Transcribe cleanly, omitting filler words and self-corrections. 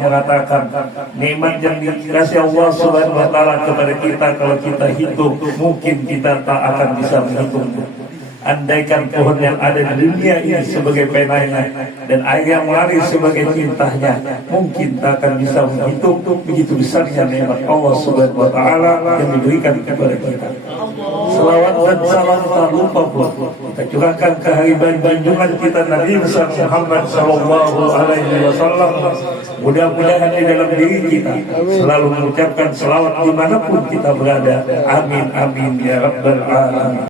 mengatakan nikmat yang dikasih Allah Subhanahu wa taala kepada kita, kalau kita hitung mungkin kita tak akan bisa menghitung. Andaikan pohon yang ada di dunia ini sebagai penanya dan air yang mengalir sebagai tintanya, mungkin tak akan bisa menghitung begitu besarnya nikmat Allah Subhanahu wa taala yang diberikan kepada kita. Selawat dan salam tak lupa pun kita curahkan ke hari junjungan kita Nabi besar Muhammad sallallahu alaihi wasallam. Mudah-mudahan di dalam diri kita selalu mengucapkan selawat dimanapun kita berada. Amin amin ya rabbal alamin.